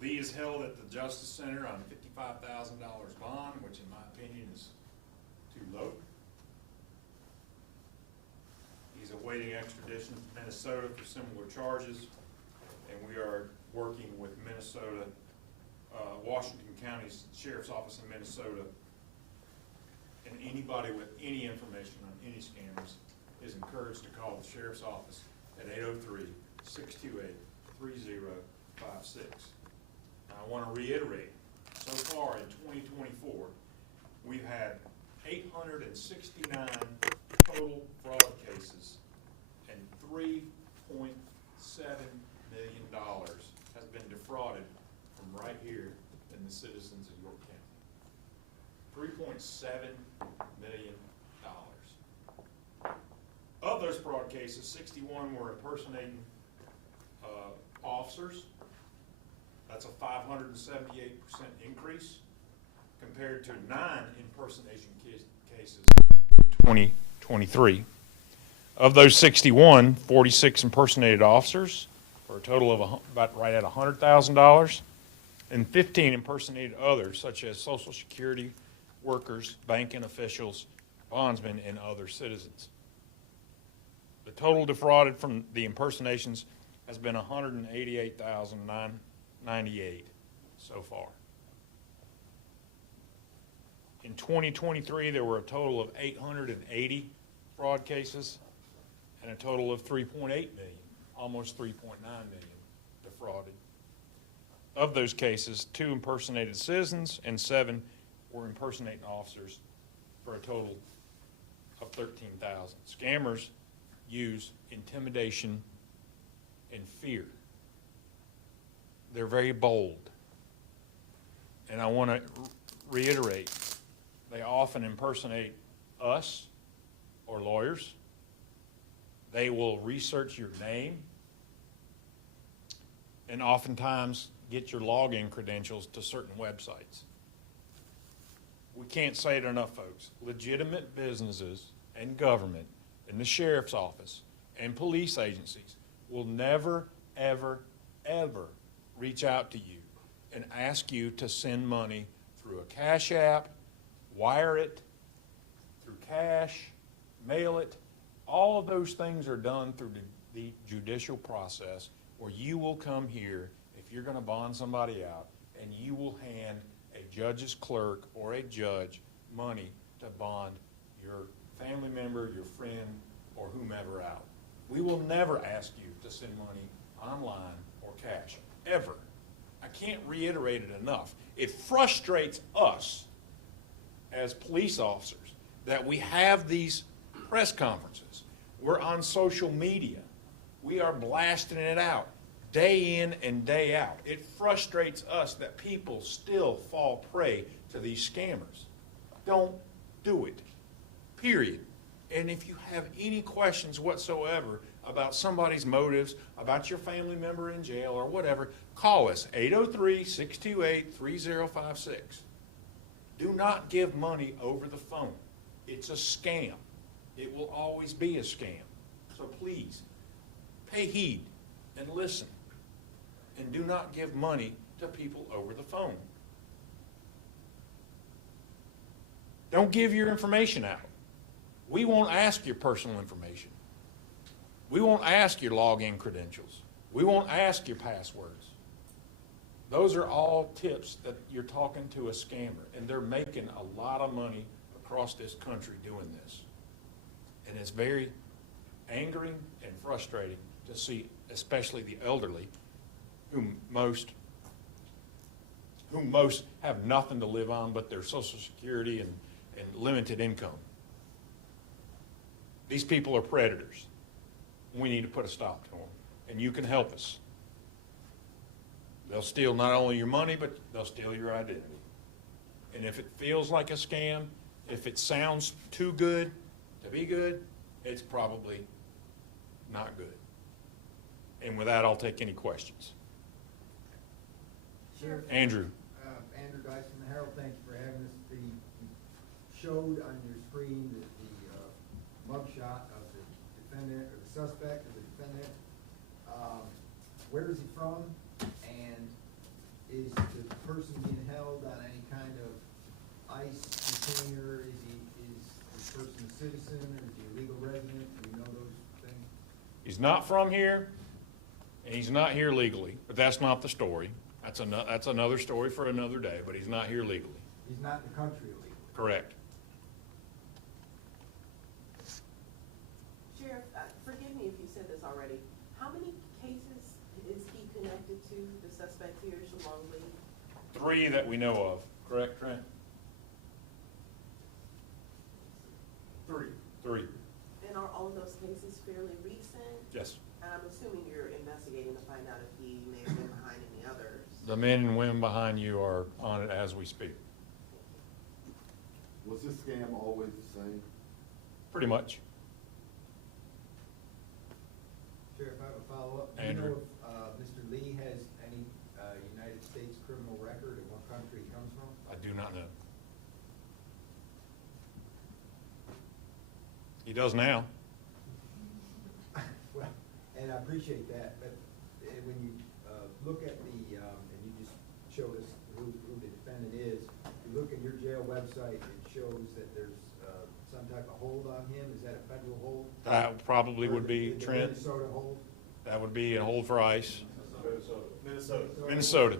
Lee is held at the Justice Center on $55,000 bond, which in my opinion is too low. He's awaiting extradition to Minnesota for similar charges, and we are working with Minnesota, Washington County's Sheriff's Office in Minnesota, and anybody with any information on any scammers is encouraged to call the Sheriff's Office at 803-628-3056. I want to reiterate, so far in 2024, we've had 869 total fraud cases, and $3.7 million has been defrauded from right here in the citizens of York County. $3.7 million. Of those fraud cases, 61 were impersonating officers. That's a 578% increase compared to 9 impersonation cases in 2023. Of those 61, 46 impersonated officers for a total of about right at $100,000, and 15 impersonated others, such as Social Security workers, banking officials, bondsmen, and other citizens. The total defrauded from the impersonations has been $188,998 so far. In 2023, there were a total of 880 fraud cases and a total of 3.8 million, almost 3.9 million defrauded. Of those cases, 2 impersonated citizens and 7 were impersonating officers for a total of 13,000. Scammers use intimidation and fear. They're very bold. And I want to reiterate, they often impersonate us or lawyers. They will research your name and oftentimes get your login credentials to certain websites. We can't say it enough, folks. Legitimate businesses and government and the sheriff's office and police agencies will never, ever, ever reach out to you and ask you to send money through a Cash App, wire it, through cash, mail it. All of those things are done through the judicial process, where you will come here if you're going to bond somebody out, and you will hand a judge's clerk or a judge money to bond your family member, your friend, or whomever out. We will never ask you to send money online or cash, ever. I can't reiterate it enough. It frustrates us as police officers that we have these press conferences. We're on social media. We are blasting it out day in and day out. It frustrates us that people still fall prey to these scammers. Don't do it, period. And if you have any questions whatsoever about somebody's motives, about your family member in jail or whatever, call us, 803-628-3056. Do not give money over the phone. It's a scam. It will always be a scam. So please, pay heed and listen. And do not give money to people over the phone. Don't give your information out. We won't ask your personal information. We won't ask your login credentials. We won't ask your passwords. Those are all tips that you're talking to a scammer, and they're making a lot of money across this country doing this. And it's very angering and frustrating to see, especially the elderly, whom most have nothing to live on but their Social Security and limited income. These people are predators. We need to put a stop to them, and you can help us. They'll steal not only your money, but they'll steal your identity. And if it feels like a scam, if it sounds too good to be good, it's probably not good. And with that, I'll take any questions. Sheriff, Andrew. Andrew Dice from the Herald, thank you for having us. You showed on your screen the mugshot of the defendant, or the suspect of the defendant. Where is he from? And is the person being held on any kind of ICE container? Is this person a citizen, or is he a legal resident? Do you know those things? He's not from here, and he's not here legally, but that's not the story. That's another story for another day, but he's not here legally. He's not in the country illegally? Correct. Sheriff, forgive me if you said this already. How many cases is he connected to, the suspect here, Shalong Lee? 3 that we know of. Correct, Trent? 3. And are all of those cases fairly recent? Yes. And I'm assuming you're investigating to find out if he may have been behind any others. The men and women behind you are on it as we speak. Was this scam always the same? Pretty much. Sheriff, I have a follow-up. Andrew. Do you know if Mr. Lee has any United States criminal record and what country he comes from? I do not know. He does now. Well, and I appreciate that, but when you look at the, and you just showed us who the defendant is, you look at your jail website, it shows that there's some type of hold on him. Is that a federal hold? That probably Or would be, the Trent, Minnesota hold? that would be a hold for ICE. Minnesota. Minnesota.